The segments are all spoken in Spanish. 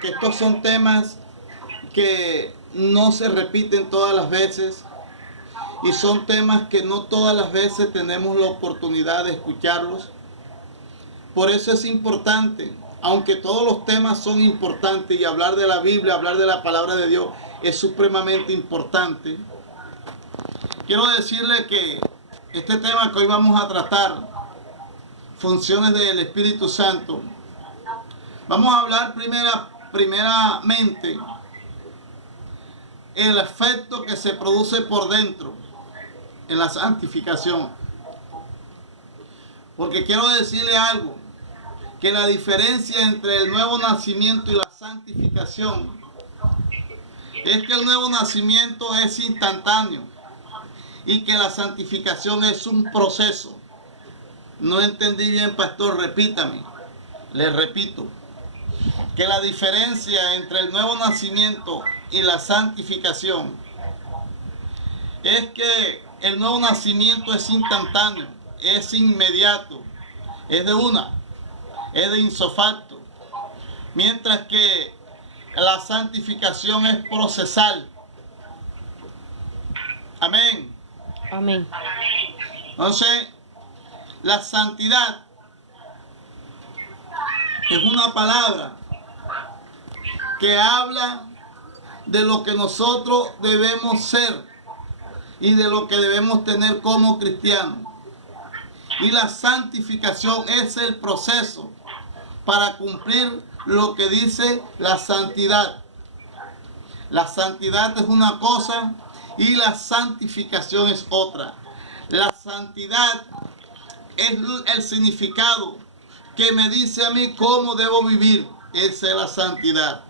porque estos son temas que no se repiten todas las veces y son temas que no todas las veces tenemos la oportunidad de escucharlos. Por eso es importante, aunque todos los temas son importantes y hablar de la Biblia, hablar de la palabra de Dios es supremamente importante. Quiero decirle que este tema que hoy vamos a tratar, funciones del Espíritu Santo, vamos a hablar primeramente el efecto que se produce por dentro en la santificación. Porque quiero decirle algo, que la diferencia entre el nuevo nacimiento y la santificación es que el nuevo nacimiento es instantáneo y que la santificación es un proceso. No entendí bien, pastor, repítame. Le repito, que la diferencia entre el nuevo nacimiento y la santificación es que el nuevo nacimiento es instantáneo, es inmediato, es de insofacto, mientras que la santificación es procesal. Amén. Amén. Entonces, la santidad es una palabra que habla de lo que nosotros debemos ser y de lo que debemos tener como cristianos. Y la santificación es el proceso para cumplir lo que dice la santidad. La santidad es una cosa y la santificación es otra. La santidad es el significado que me dice a mí cómo debo vivir. Esa es la santidad.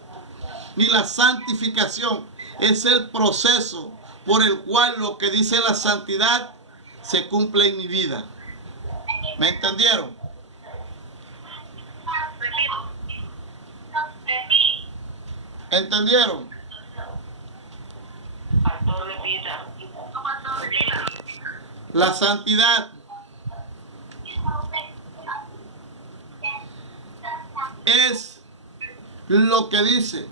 Y la santificación es el proceso por el cual lo que dice la santidad se cumple en mi vida. ¿Me entendieron? ¿Entendieron? La santidad es lo que dice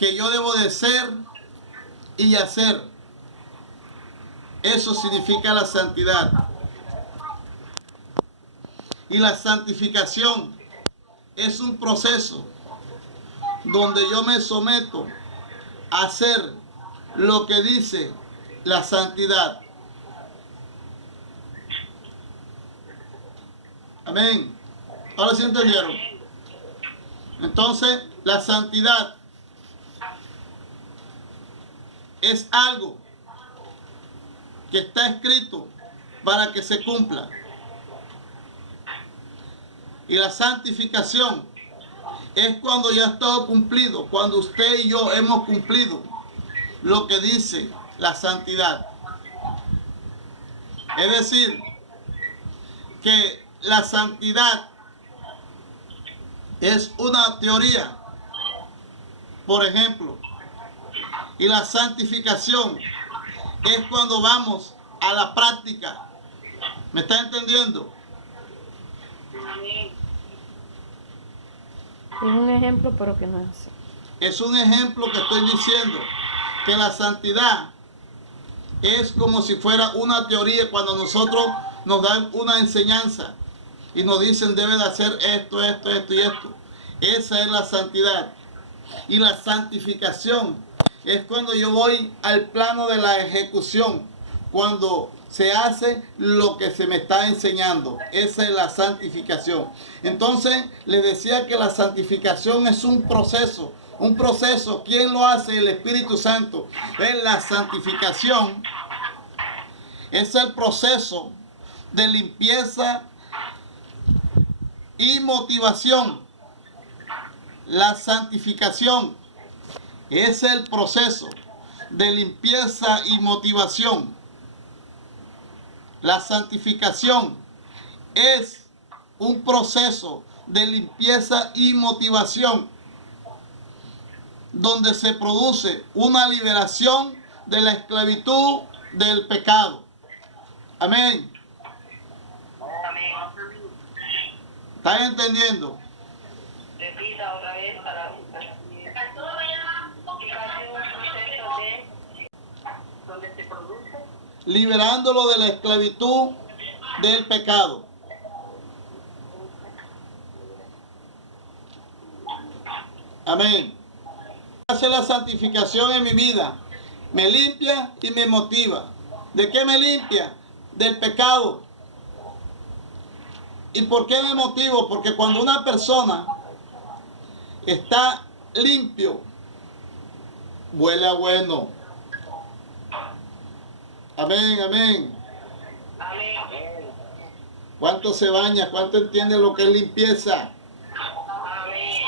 que yo debo de ser y hacer. Eso significa la santidad. Y la santificación es un proceso donde yo me someto a hacer lo que dice la santidad. Amén. Ahora sí entendieron. Entonces, la santidad es algo que está escrito para que se cumpla. Y la santificación es cuando ya ha estado cumplido, cuando usted y yo hemos cumplido lo que dice la santidad. Es decir, que la santidad es una teoría, por ejemplo, y la santificación es cuando vamos a la práctica. ¿Me está entendiendo? Es un ejemplo, pero que no es así. Es un ejemplo que estoy diciendo, que la santidad es como si fuera una teoría cuando nosotros nos dan una enseñanza y nos dicen debe de hacer esto, esto, esto y esto. Esa es la santidad. Y la santificación es cuando yo voy al plano de la ejecución, cuando se hace lo que se me está enseñando. Esa es la santificación. Entonces, les decía que la santificación es un proceso. Un proceso. ¿Quién lo hace? El Espíritu Santo. Es la santificación. Es el proceso de limpieza y motivación. La santificación es el proceso de limpieza y motivación. La santificación es un proceso de limpieza y motivación donde se produce una liberación de la esclavitud del pecado. Amén. ¿Están entendiendo? repita otra vez para y casi un proceso de donde se produce liberándolo de la esclavitud del pecado. Amén. Hace la santificación en mi vida. Me limpia y me motiva. ¿De qué me limpia? Del pecado. ¿Y por qué me motivo? Porque cuando una persona está limpio, huele a bueno. Amén, amén. amén, ¿Cuánto se baña? ¿Cuánto entiende lo que es limpieza?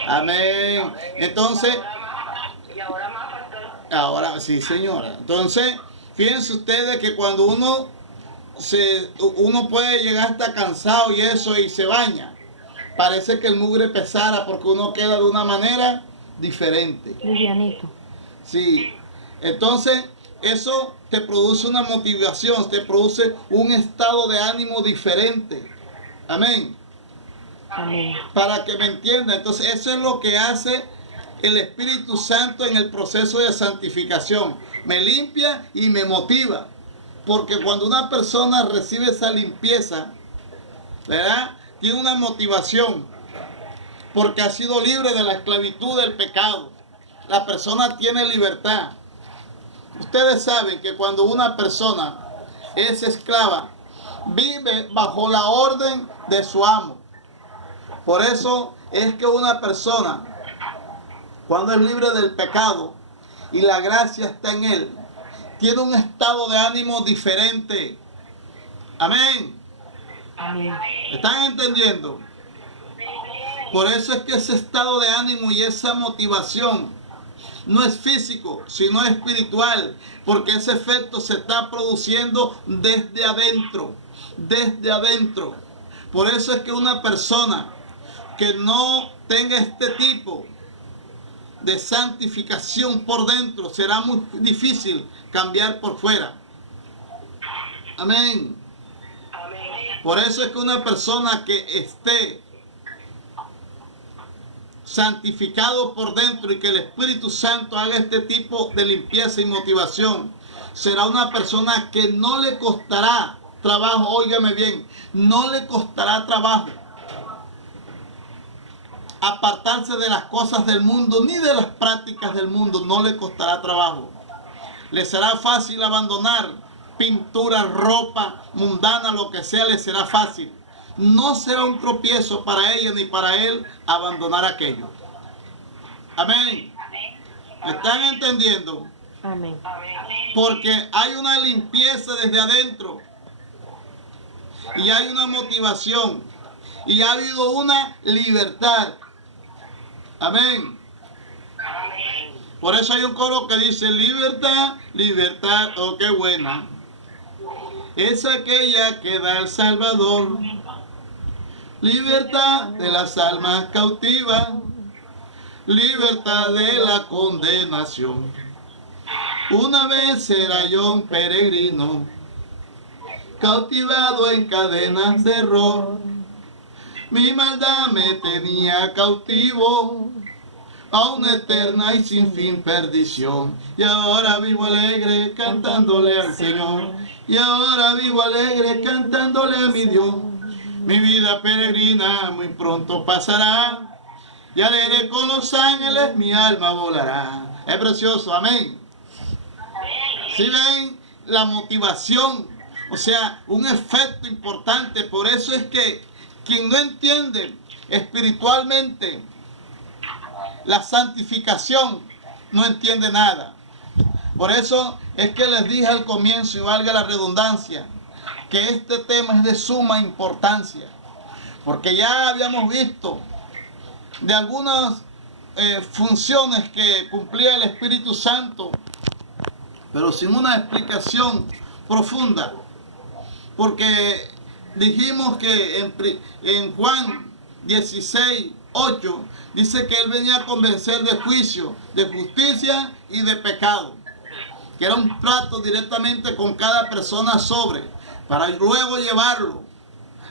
amén. Amén. Entonces, Y ahora más, pastor. ahora sí, señora. Entonces, fíjense ustedes que cuando uno puede llegar hasta cansado y eso y se baña, parece que el mugre pesara porque uno queda de una manera diferente. Livianito. Sí. Entonces, eso te produce una motivación, te produce un estado de ánimo diferente. Amén. Amén. Para que me entienda. Entonces, eso es lo que hace el Espíritu Santo en el proceso de santificación. Me limpia y me motiva. Porque cuando una persona recibe esa limpieza, ¿verdad? Tiene una motivación. Porque ha sido libre de la esclavitud del pecado. La persona tiene libertad. Ustedes saben que cuando una persona es esclava, vive bajo la orden de su amo. Por eso es que una persona, cuando es libre del pecado y la gracia está en él, tiene un estado de ánimo diferente. Amén. Amén. ¿Están entendiendo? Por eso es que ese estado de ánimo y esa motivación no es físico, sino espiritual, porque ese efecto se está produciendo desde adentro, desde adentro. Por eso es que una persona que no tenga este tipo de santificación por dentro, será muy difícil cambiar por fuera. Amén. Por eso es que una persona que esté santificado por dentro y que el Espíritu Santo haga este tipo de limpieza y motivación, será una persona que no le costará trabajo, óigame bien, no le costará trabajo apartarse de las cosas del mundo ni de las prácticas del mundo, no le costará trabajo. Le será fácil abandonar pintura, ropa mundana, lo que sea, le será fácil. No será un tropiezo para ella ni para él abandonar aquello. Amén. ¿Me están entendiendo? Amén. Porque hay una limpieza desde adentro. Y hay una motivación. Y ha habido una libertad. Amén. Por eso hay un coro que dice: libertad, libertad, oh qué buena. Es aquella que da el Salvador. Libertad de las almas cautivas. Libertad de la condenación. Una vez era yo un peregrino, cautivado en cadenas de error. Mi maldad me tenía cautivo a una eterna y sin fin perdición. Y ahora vivo alegre cantándole al Señor. Y ahora vivo alegre cantándole a mi Dios. Mi vida peregrina muy pronto pasará. Y alegre con los ángeles mi alma volará. Es precioso, amén. Si ven la motivación, o sea, un efecto importante. Por eso es que quien no entiende espiritualmente la santificación, no entiende nada. Por eso es que les dije al comienzo, y valga la redundancia, que este tema es de suma importancia. Porque ya habíamos visto de algunas funciones que cumplía el Espíritu Santo, pero sin una explicación profunda. Porque dijimos que en Juan 16:8 dice que Él venía a convencer de juicio, de justicia y de pecado. Que era un trato directamente con cada persona sobre, para luego llevarlo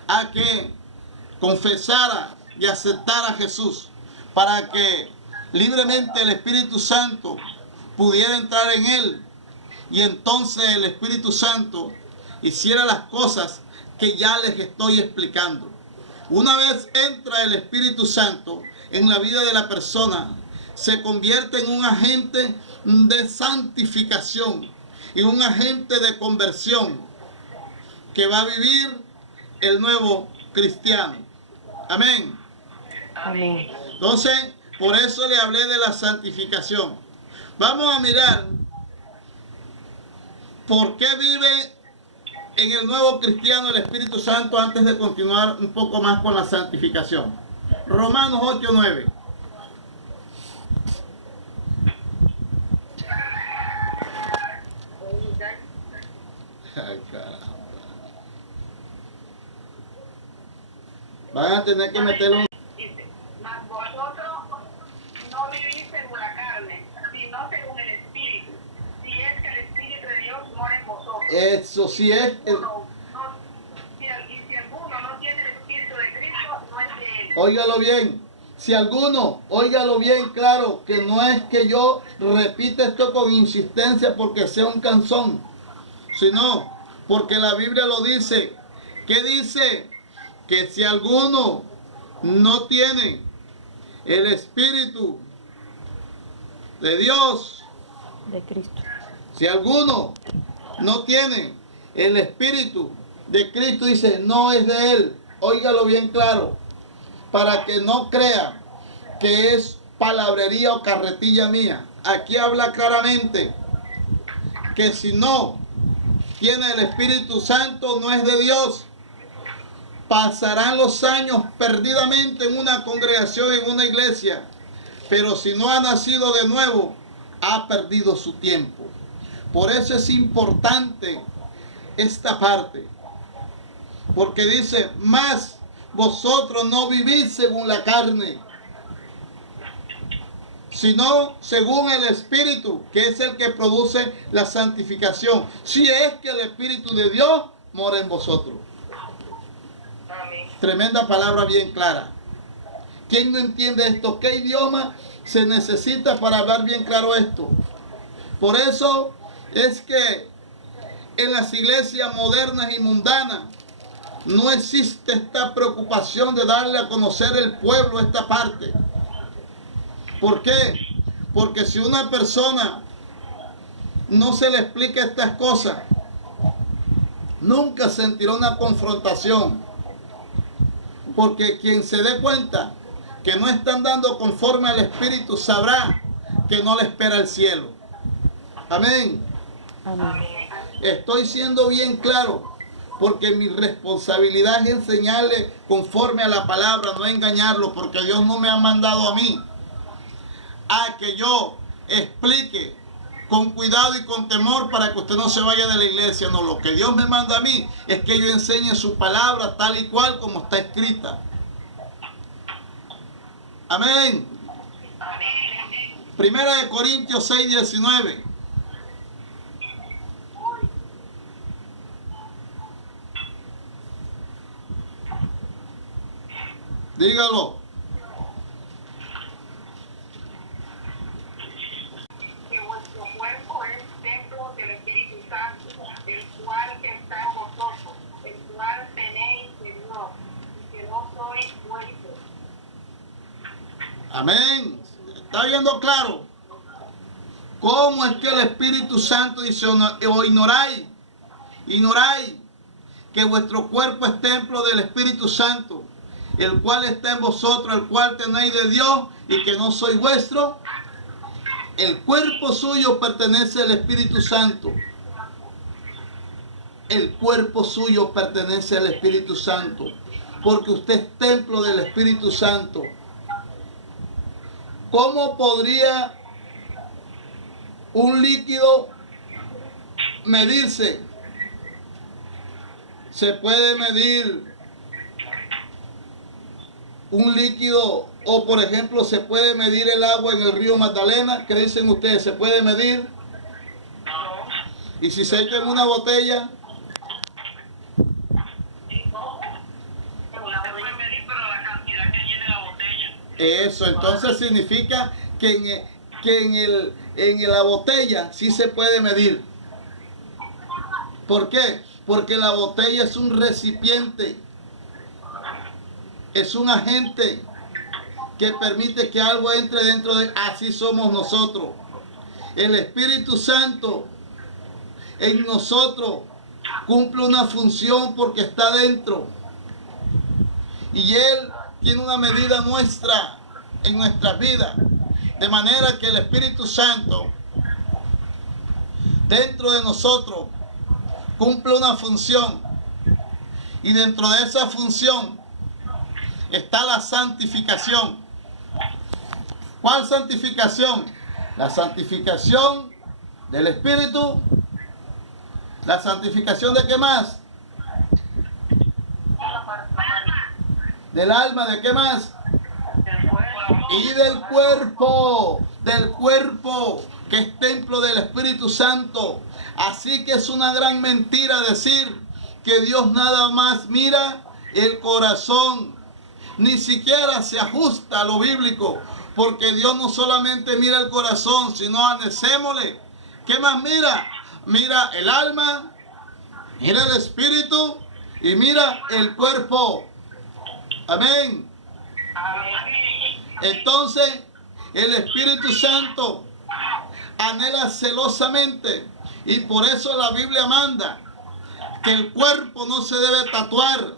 a que confesara y aceptara a Jesús. para que libremente el Espíritu Santo pudiera entrar en él y entonces el Espíritu Santo hiciera las cosas que ya les estoy explicando. Una vez entra el Espíritu Santo en la vida de la persona, se convierte en un agente de santificación y un agente de conversión que va a vivir el nuevo cristiano. Amén. Amén. Entonces, por eso le hablé de la santificación. Vamos a mirar por qué vive en el nuevo cristiano el Espíritu Santo antes de continuar un poco más con la santificación. Romanos 8:9. Ay, caramba. Van a tener que meterlo. Dice, mas vosotros no vivís según la carne, sino según el Espíritu, si es que el Espíritu de Dios mora en vosotros. Eso sí es. Si alguno no tiene el Espíritu de Cristo, no es de él. Óigalo bien. Si alguno, óigalo bien claro, que no es que yo repita esto con insistencia porque sea un canzón, sino porque la Biblia lo dice. ¿Qué dice? Que si alguno no tiene el Espíritu de Dios, De Cristo. si alguno no tiene el Espíritu de Cristo, dice, no es de él. Óigalo bien claro, para que no crea que es palabrería o carretilla mía. Aquí habla claramente que si no tiene el Espíritu Santo, no es de Dios. Pasarán los años perdidamente en una congregación, en una iglesia, pero si no ha nacido de nuevo, ha perdido su tiempo. Por eso es importante esta parte, porque dice, mas vosotros no vivís según la carne, sino según el Espíritu, que es el que produce la santificación, si es que el Espíritu de Dios mora en vosotros. Amén. Tremenda palabra bien clara. ¿Quién no entiende esto? ¿Qué idioma se necesita para hablar bien claro esto? Por eso es que en las iglesias modernas y mundanas no existe esta preocupación de darle a conocer el pueblo esta parte. ¿Por qué? Porque si una persona no se le explica estas cosas, nunca sentirá una confrontación. Porque quien se dé cuenta que no están dando conforme al Espíritu sabrá que no le espera el cielo. Amén. Amén. Estoy siendo bien claro, porque mi responsabilidad es enseñarle conforme a la palabra, no engañarlo, porque Dios no me ha mandado a mí a que yo explique con cuidado y con temor para que usted no se vaya de la iglesia. No, lo que Dios me manda a mí es que yo enseñe su palabra tal y cual como está escrita. Amén. Primera de Corintios 6:19. Dígalo. Que vuestro cuerpo es templo del Espíritu Santo, el cual está en vosotros, el cual tenéis de Dios, y que no sois vuestros. Amén. ¿Está viendo claro? ¿Cómo es que el Espíritu Santo dice, o ignoráis que vuestro cuerpo es templo del Espíritu Santo, el cual está en vosotros, el cual tenéis de Dios y que no sois vuestro? El cuerpo suyo pertenece al Espíritu Santo. El cuerpo suyo pertenece al Espíritu Santo, porque usted es templo del Espíritu Santo. ¿Cómo podría un líquido medirse? Se puede medir un líquido, o por ejemplo se puede medir el agua en el río Magdalena. ¿Qué dicen ustedes? ¿Se puede medir? No. Y si se echa en una botella, No se puede medir, pero la cantidad que tiene la botella. Eso, entonces significa que en la botella sí se puede medir. ¿Por qué? Porque la botella es un recipiente, es un agente que permite que algo entre dentro de... Así somos nosotros. El Espíritu Santo en nosotros cumple una función porque está dentro. Y Él tiene una medida nuestra en nuestras vidas. De manera que el Espíritu Santo dentro de nosotros cumple una función. Y dentro de esa función está la santificación. ¿Cuál santificación? La santificación del Espíritu. ¿La santificación de qué más? Del alma, ¿de qué más? Y del cuerpo, que es templo del Espíritu Santo. Así que es una gran mentira decir que Dios nada más mira el corazón, ni siquiera se ajusta a lo bíblico, porque Dios no solamente mira el corazón, sino anhesémosle. ¿Qué más mira? Mira el alma, mira el espíritu y mira el cuerpo. Amén. Entonces, el Espíritu Santo anhela celosamente, y por eso la Biblia manda que el cuerpo no se debe tatuar.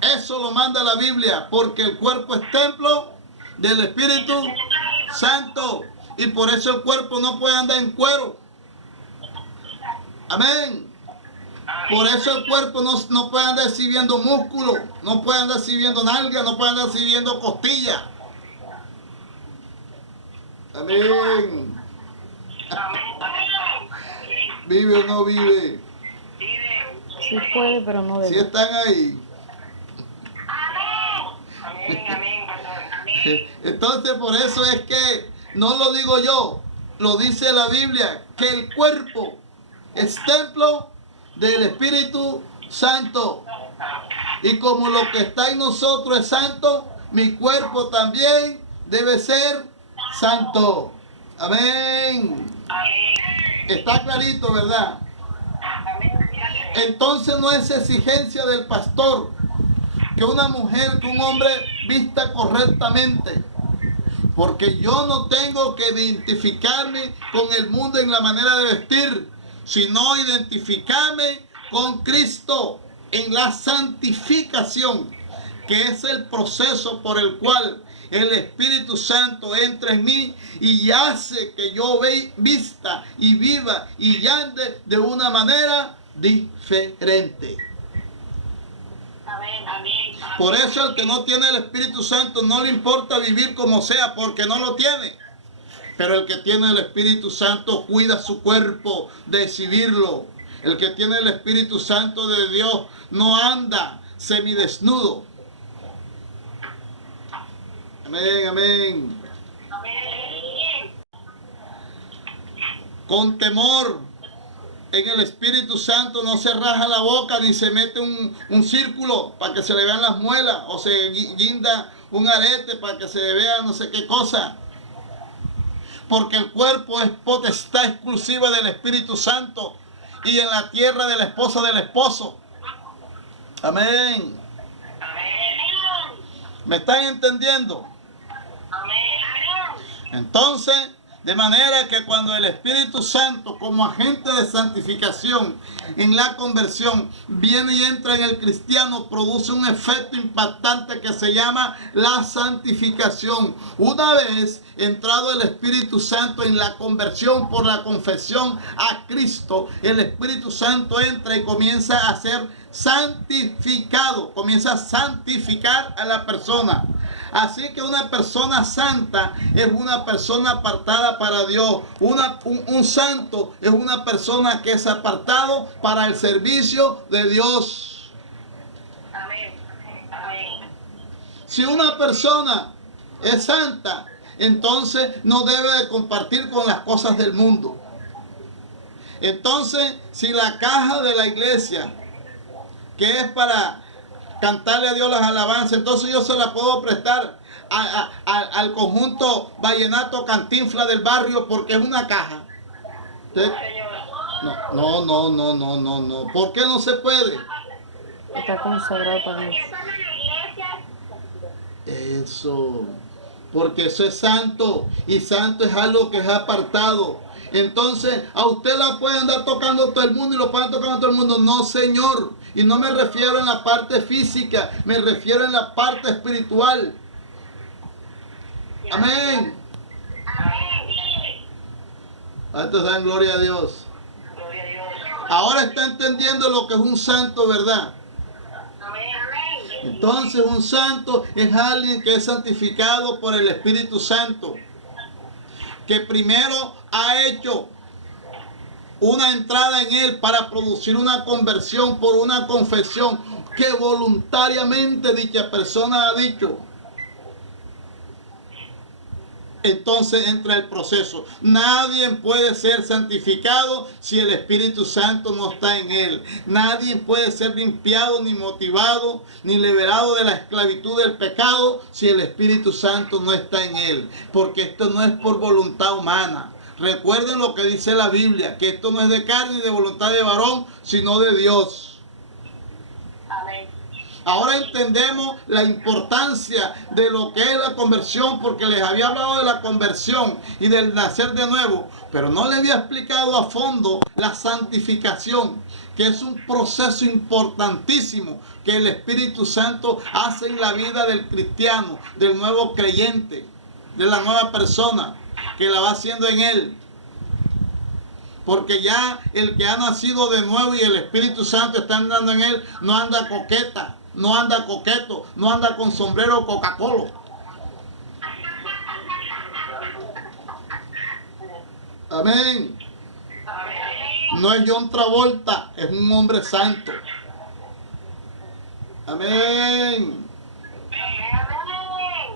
Eso lo manda la Biblia, porque el cuerpo es templo del Espíritu Santo, y por eso el cuerpo no puede andar en cuero. Amén. Por eso el cuerpo no puede andar exhibiendo músculo, no puede andar exhibiendo nalga, no puede andar exhibiendo costilla. Amén. ¿Vive o no vive? Sí puede, pero no debe. ¿Sí están ahí? Entonces por eso es que no lo digo yo, lo dice la Biblia, que el cuerpo es templo del Espíritu Santo. Y como lo que está en nosotros es santo, mi cuerpo también debe ser santo. Amén. Está clarito, ¿verdad? Entonces no es exigencia del pastor que una mujer, que un hombre vista correctamente. Porque yo no tengo que identificarme con el mundo en la manera de vestir, sino identificarme con Cristo en la santificación, que es el proceso por el cual el Espíritu Santo entra en mí y hace que yo vista y viva y ande de una manera diferente. Amén, amén. Por eso el que no tiene el Espíritu Santo no le importa vivir como sea, porque no lo tiene. Pero el que tiene el Espíritu Santo cuida su cuerpo de exhibirlo. El que tiene el Espíritu Santo de Dios no anda semidesnudo. Amén, amén. Amén. Con temor en el Espíritu Santo no se raja la boca ni se mete un círculo para que se le vean las muelas, o se guinda un arete para que se le vea no sé qué cosa. Porque el cuerpo es potestad exclusiva del Espíritu Santo y en la tierra de la esposa del esposo. Amén. ¿Me están entendiendo? Entonces, de manera que cuando el Espíritu Santo, como agente de santificación en la conversión, viene y entra en el cristiano, produce un efecto impactante que se llama la santificación. Una vez entrado el Espíritu Santo en la conversión por la confesión a Cristo, el Espíritu Santo entra y comienza a ser santificado, comienza a santificar a la persona. Así que una persona santa es una persona apartada para Dios. Un santo es una persona que es apartado para el servicio de Dios. Amén. Amén. Si una persona es santa, entonces no debe de compartir con las cosas del mundo. Entonces, si la caja de la iglesia, que es para cantarle a Dios las alabanzas, entonces yo se la puedo prestar al conjunto Vallenato Cantinfla del barrio porque es una caja. ¿Usted? No. ¿Por qué no se puede? Está consagrado para Dios. Eso. Porque eso es santo. Y santo es algo que es apartado. Entonces, a usted la pueden andar tocando todo el mundo y lo pueden tocar todo el mundo. No, Señor. Y no me refiero en la parte física, me refiero en la parte espiritual. Amén. Antes dan gloria a Dios. Ahora está entendiendo lo que es un santo, ¿verdad? Entonces un santo es alguien que es santificado por el Espíritu Santo, que primero ha hecho una entrada en él para producir una conversión por una confesión que voluntariamente dicha persona ha dicho. Entonces entra el proceso. Nadie puede ser santificado si el Espíritu Santo no está en él. Nadie puede ser limpiado, ni motivado, ni liberado de la esclavitud del pecado si el Espíritu Santo no está en él. Porque esto no es por voluntad humana. Recuerden lo que dice la Biblia, que esto no es de carne ni de voluntad de varón, sino de Dios. Amén. Ahora entendemos la importancia de lo que es la conversión, porque les había hablado de la conversión y del nacer de nuevo, pero no les había explicado a fondo la santificación, que es un proceso importantísimo que el Espíritu Santo hace en la vida del cristiano, del nuevo creyente, de la nueva persona, que la va haciendo en él. Porque ya el que ha nacido de nuevo y el Espíritu Santo está andando en él, no anda coqueta, no anda coqueto, no anda con sombrero Coca-Cola. Amén. No es John Travolta, es un hombre santo. Amén.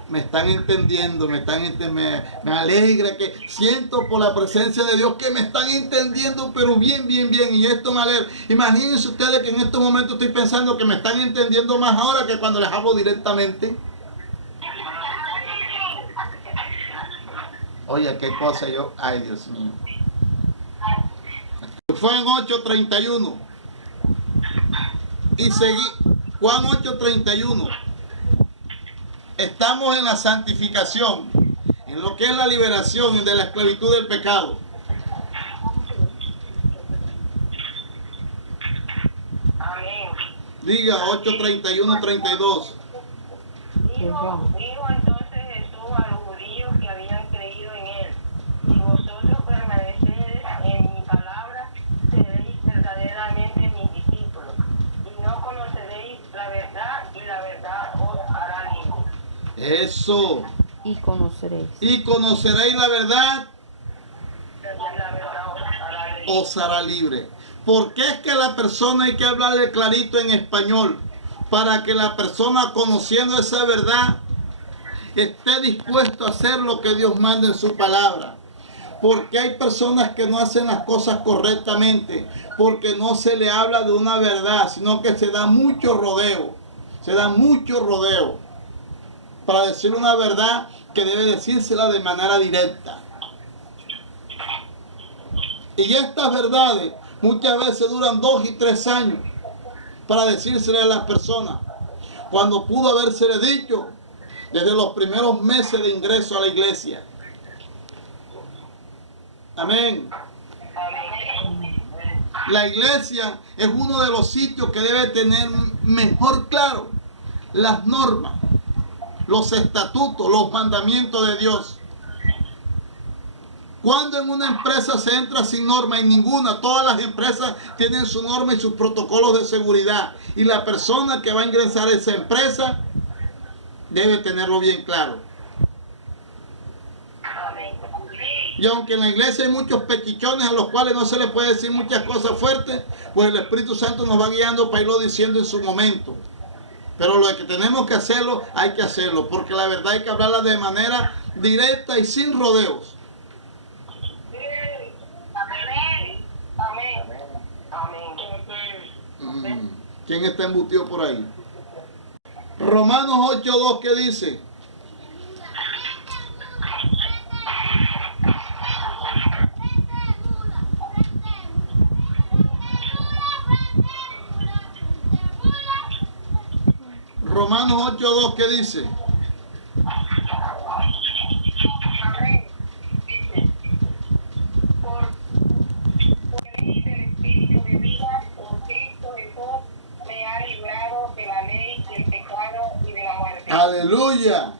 Me están entendiendo, me alegra, que siento por la presencia de Dios que me están entendiendo, pero bien, y esto me alegra. Imagínense ustedes que en estos momentos estoy pensando que me están entendiendo más ahora que cuando les hablo directamente. Oye, qué cosa yo, ay Dios mío. Fue en 8:31 y seguí, Juan 8:31. Estamos en la santificación, en lo que es la liberación de la esclavitud del pecado. Amén. Diga 8:31-32. Dijo entonces Jesús a los judíos que habían creído en él: si vosotros permaneceréis en mi palabra, seréis verdaderamente mis discípulos, y no conoceréis la verdad, y la verdad os hará libre. Eso. Y conoceréis. Y conoceréis la verdad, La verdad os hará libre. ¿Por qué es que la persona hay que hablarle clarito en español? Para que la persona, conociendo esa verdad, esté dispuesto a hacer lo que Dios manda en su palabra. Porque hay personas que no hacen las cosas correctamente, porque no se le habla de una verdad, sino que se da mucho rodeo. Se da mucho rodeo para decir una verdad que debe decírsela de manera directa. Y estas verdades muchas veces duran 2 y 3 años para decírsela a las personas, cuando pudo habérsele dicho desde los primeros meses de ingreso a la iglesia. Amén. La iglesia es uno de los sitios que debe tener mejor claro las normas, los estatutos, los mandamientos de Dios. Cuando en una empresa se entra sin norma, en ninguna, todas las empresas tienen su norma y sus protocolos de seguridad. Y la persona que va a ingresar a esa empresa debe tenerlo bien claro. Y aunque en la iglesia hay muchos pechichones a los cuales no se les puede decir muchas cosas fuertes, pues el Espíritu Santo nos va guiando para irlo diciendo en su momento. Pero lo que tenemos que hacerlo, hay que hacerlo, porque la verdad hay que hablarla de manera directa y sin rodeos. ¿Quién está embutido por ahí? Romanos 8:2, ¿qué dice? Romanos 8:2, ¿qué dice? Amén. Dice, por ley del Espíritu de vida, por Cristo Jesús, me ha librado de la ley, del pecado y de la muerte. Aleluya.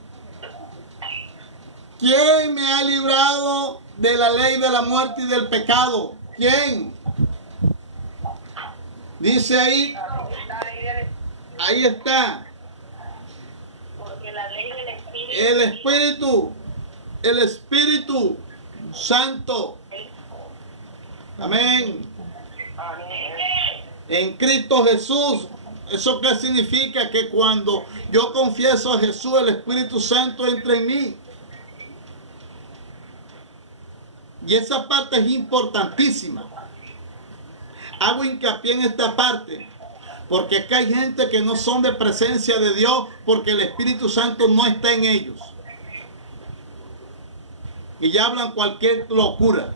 ¿Quién me ha librado de la ley de la muerte y del pecado? ¿Quién? Dice ahí, La ley del ahí está. Porque la ley del Espíritu. El Espíritu Santo. Amén. Amén. En Cristo Jesús. ¿Eso qué significa? Que cuando yo confieso a Jesús, el Espíritu Santo entra en mí. Y esa parte es importantísima. Hago hincapié en esta parte, porque es que hay gente que no son de presencia de Dios porque el Espíritu Santo no está en ellos. Y ya hablan cualquier locura.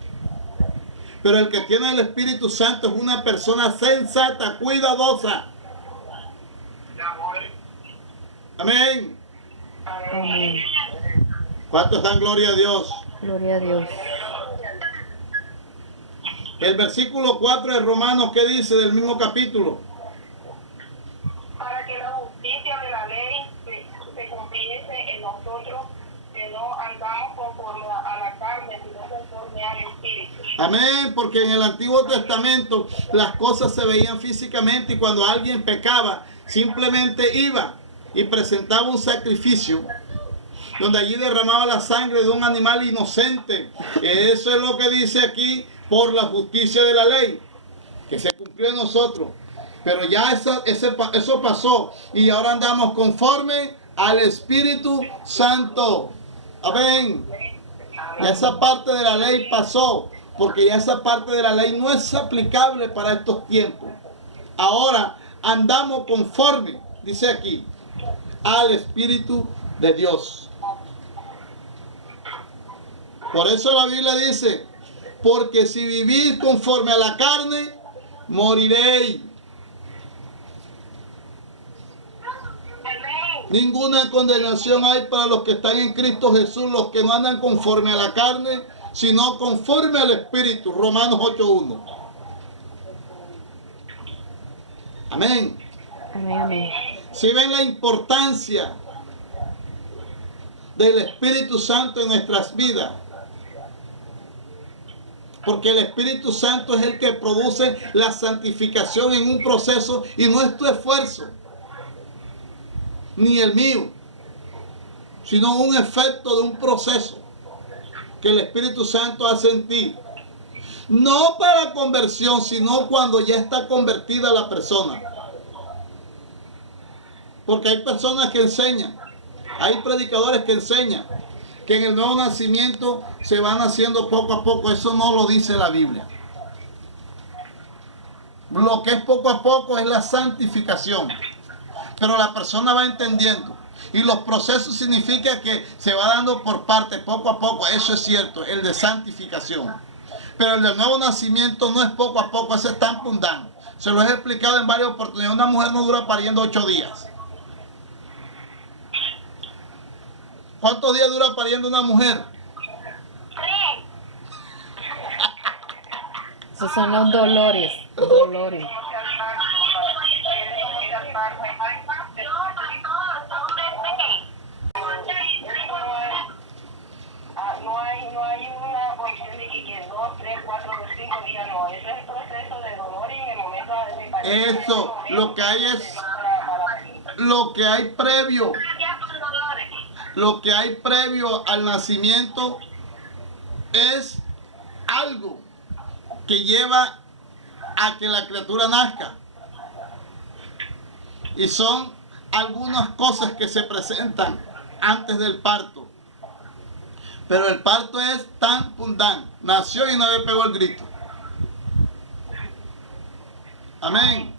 Pero el que tiene el Espíritu Santo es una persona sensata, cuidadosa. Amén. Amén. ¿Cuántos dan gloria a Dios? Gloria a Dios. El versículo 4 de Romanos, ¿qué dice del mismo capítulo? Para que la justicia de la ley se cumpliese en nosotros, que no andamos conforme a la carne, sino conforme al Espíritu. Amén, porque en el Antiguo Testamento las cosas se veían físicamente y cuando alguien pecaba, simplemente iba y presentaba un sacrificio donde allí derramaba la sangre de un animal inocente. Eso es lo que dice aquí, por la justicia de la ley, que se cumplió en nosotros. Pero ya eso pasó y ahora andamos conforme al Espíritu Santo. Amén. Ya esa parte de la ley pasó, porque ya esa parte de la ley no es aplicable para estos tiempos. Ahora andamos conforme, dice aquí, al Espíritu de Dios. Por eso la Biblia dice, porque si vivís conforme a la carne, moriréis. Ninguna condenación hay para los que están en Cristo Jesús, los que no andan conforme a la carne, sino conforme al Espíritu. Romanos 8:1. Amén. Amén, amén. Si ven la importancia del Espíritu Santo en nuestras vidas. Porque el Espíritu Santo es el que produce la santificación en un proceso y no es tu esfuerzo, ni el mío, sino un efecto de un proceso que el Espíritu Santo hace en ti. No para conversión, sino cuando ya está convertida la persona. Porque hay personas que enseñan, hay predicadores que enseñan que en el nuevo nacimiento se van haciendo poco a poco. Eso no lo dice la Biblia. Lo que es poco a poco es la santificación. Pero la persona va entendiendo. Y los procesos significa que se va dando por parte, poco a poco. Eso es cierto, el de santificación. Pero el del nuevo nacimiento no es poco a poco, ese es tan pundán. Se lo he explicado en varias oportunidades. Una mujer no dura pariendo 8 días. ¿Cuántos días dura pariendo una mujer? Esos son los dolores. Dolores. No hay una cuestión de que 2, 3, 4, 5 días, no. Eso es el proceso de dolor y en el momento de parir. Eso, lo que hay es lo que hay previo. Lo que hay previo al nacimiento es algo que lleva a que la criatura nazca. Y son algunas cosas que se presentan antes del parto. Pero el parto es tan pundán. Nació y no le pegó el grito. Amén.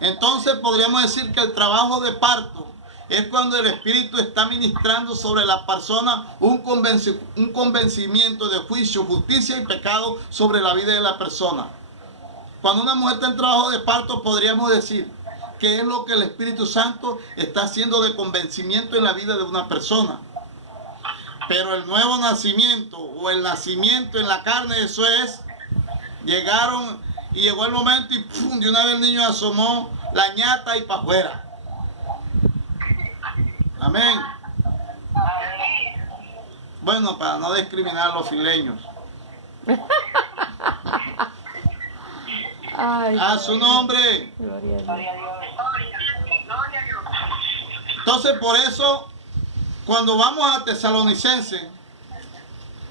Entonces podríamos decir que el trabajo de parto es cuando el Espíritu está ministrando sobre la persona un convencimiento de juicio, justicia y pecado sobre la vida de la persona. Cuando una mujer está en trabajo de parto, podríamos decir qué es lo que el Espíritu Santo está haciendo de convencimiento en la vida de una persona. Pero el nuevo nacimiento o el nacimiento en la carne, eso es, llegaron y llegó el momento y ¡pum!, de una vez el niño asomó la ñata y para afuera. Amén. Bueno, para no discriminar a los fileños. Ay, A su nombre. gloria a Dios. Gloria a Dios. Gloria a Dios. Entonces, por eso, cuando vamos a Tesalonicenses,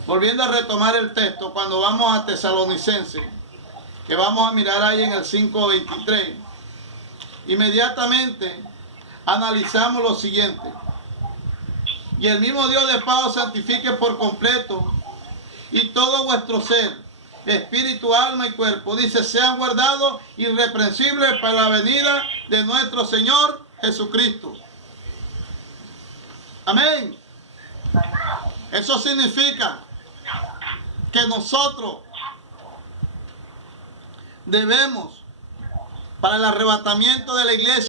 volviendo a retomar el texto, cuando vamos a Tesalonicenses, que vamos a mirar ahí en el 5:23, inmediatamente analizamos lo siguiente. Y el mismo Dios de paz os santifique por completo, y todo vuestro ser, espíritu, alma y cuerpo, dice, sean guardados irreprensibles para la venida de nuestro Señor Jesucristo. Amén. Eso significa que nosotros debemos, para el arrebatamiento de la iglesia,